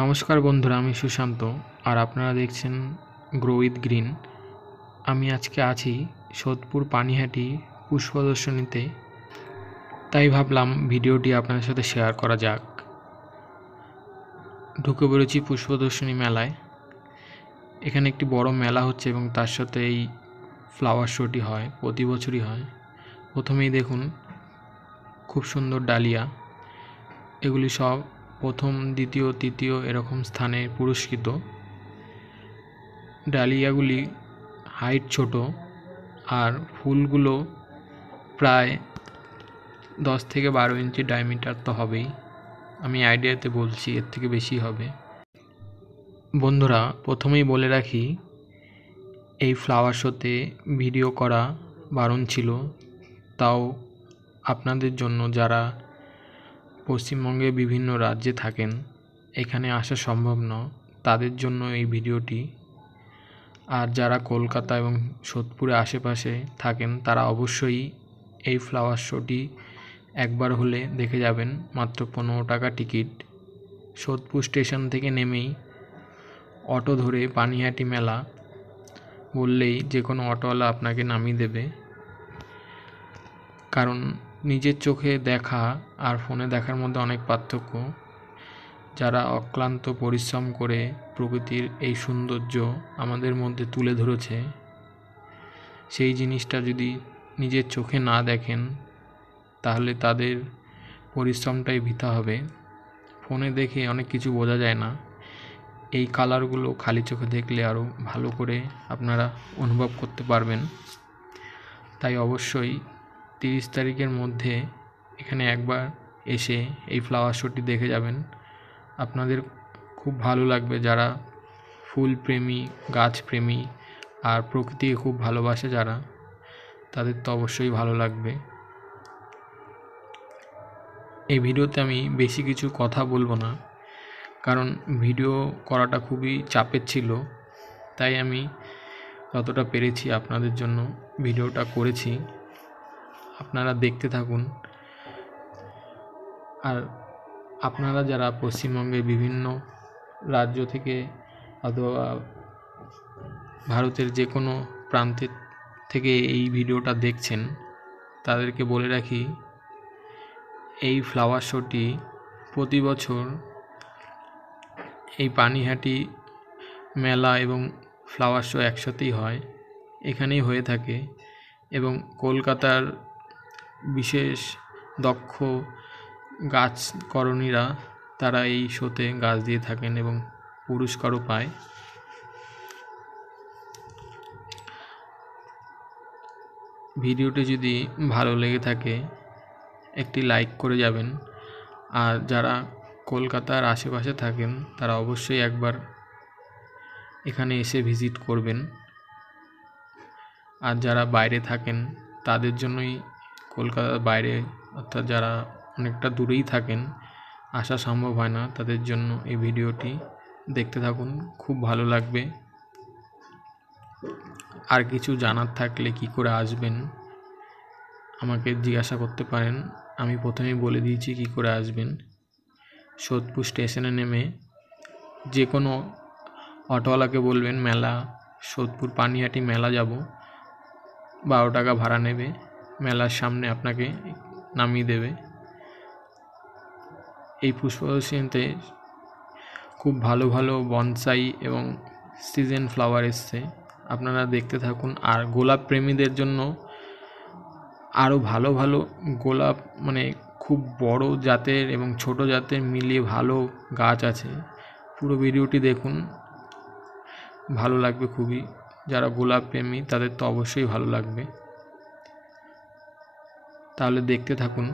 নমস্কার বন্ধুরা, আমি সুশান্ত আর আপনারা দেখছেন গ্রো উইথ গ্রিন। আমি আজকে আছি সোদপুর পানিহাটি পুষ্প প্রদর্শনীতে, তাই ভাবলাম ভিডিওটি আপনাদের সাথে শেয়ার করা যাক। ঢুকে পড়েছি পুষ্প প্রদর্শনী মেলায়। এখানে একটি বড় মেলা হচ্ছে এবং তার সাথে এই ফ্লাওয়ার শোটি হয়, প্রতি বছরই হয়। প্রথমেই দেখুন খুব সুন্দর ডালিয়া, এগুলি সব প্রথম, দ্বিতীয়, তৃতীয় এরকম স্থানে পুরস্কৃত। ডালিয়াগুলি হাইট ছোট আর ফুলগুলো প্রায় 10 থেকে 12 ইঞ্চি ডায়ামিটার তো হবেই, আমি আইডিয়াতে বলছি, এর থেকে বেশি হবে। বন্ধুরা, প্রথমেই বলে রাখি, এই ফ্লাওয়ার শোতে ভিডিও করা বারণ ছিল, তাও আপনাদের জন্য যারা পশ্চিমবঙ্গের বিভিন্ন রাজ্যে থাকেন, এখানে আসা সম্ভব নয়, তাদের জন্য এই ভিডিওটি। আর যারা কলকাতা এবং সোদপুরে আশেপাশে থাকেন তারা অবশ্যই এই ফ্লাওয়ার শোটি একবার হলে দেখে যাবেন। মাত্র 15 টাকা টিকিট। সোদপুর স্টেশন থেকে নেমেই অটো ধরে পানিহাটি মেলা বললেই যে কোনো অটোওয়ালা আপনাকে নামিয়ে দেবে। কারণ নিজের চোখে দেখা আর ফোনে দেখার মধ্যে অনেক পার্থক্য। যারা অক্লান্ত পরিশ্রম করে প্রকৃতির এই সৌন্দর্য আমাদের মধ্যে তুলে ধরেছে, সেই জিনিসটা যদি নিজের চোখে না দেখেন তাহলে তাদের পরিশ্রমটাই বৃথা হবে। ফোনে দেখে অনেক কিছু বোঝা যায় না, এই কালারগুলো খালি চোখে দেখলে আরও ভালো করে আপনারা অনুভব করতে পারবেন। তাই অবশ্যই 30 তারিখের মধ্যে এখানে একবার এসে এই ফ্লাওয়ার শোটি দেখে যাবেন। আপনাদের খুব ভালো লাগবে। যারা ফুল প্রেমী, গাছ প্রেমী আর প্রকৃতিকে খুব ভালোবাসে যারা, তাদের তো অবশ্যই ভালো লাগবে। এই ভিডিওতে আমি বেশি কিছু কথা বলবো না, কারণ ভিডিও করাটা খুবই চাপের ছিল, তাই আমি যতটা পেরেছি আপনাদের জন্য ভিডিওটা করেছি। আপনারা দেখতে থাকুন। আর আপনারা যারা পশ্চিমবঙ্গের বিভিন্ন রাজ্য থেকে অথবা ভারতের যে কোনো প্রান্তের থেকে এই ভিডিওটা দেখছেন, তাদেরকে বলে রাখি, এই ফ্লাওয়ার শোটি প্রতি বছর এই পানিহাটি মেলা এবং ফ্লাওয়ার শো একসাথেই হয়, এখানেই হয়ে থাকে। এবং কলকাতার বিশেষ দক্ষ গাছকর্মীরা তারা এই শোতে গাছ দিয়ে থাকেন এবং পুরস্কারও পায়। ভিডিওটি যদি ভালো লেগে থাকে একটি লাইক করে যাবেন। আর যারা কলকাতার আশেপাশে থাকেন তারা অবশ্যই একবার এখানে এসে ভিজিট করবেন। আর যারা বাইরে থাকেন তাদের জন্যই, কলকাতার বাইরে অর্থাৎ যারা অনেকটা দূরেই থাকেন, আসা সম্ভব হয় না, তাদের জন্য এই ভিডিওটি দেখতে থাকুন, খুব ভালো লাগবে। আর কিছু জানার থাকলে কি করে আসবেন আমাকে জিজ্ঞাসা করতে পারেন। আমি প্রথমেই বলে দিয়েছি কি করে আসবেন। সোদপুর স্টেশনে নেমে যে কোনো অটোওয়ালাকে বলবেন মেলা, সোদপুর পানিহাটি মেলা যাব, 12 টাকা ভাড়া নেবে, মেলার সামনে আপনাকে নামিয়ে দেবে। এই পুষ্প প্রদর্শনীতে খুব ভালো ভালো বনসাই এবং সিজন ফ্লাওয়ার এসছে, আপনারা দেখতে থাকুন। আর গোলাপ প্রেমীদের জন্য আরও ভালো ভালো গোলাপ, মানে খুব বড় জাতের এবং ছোট জাতের মিলিয়ে ভালো গাছ আছে। পুরো ভিডিওটি দেখুন, ভালো লাগবে খুবই। যারা গোলাপ প্রেমী তাদের তো অবশ্যই ভালো লাগবে। তাহলে দেখতে থাকুন।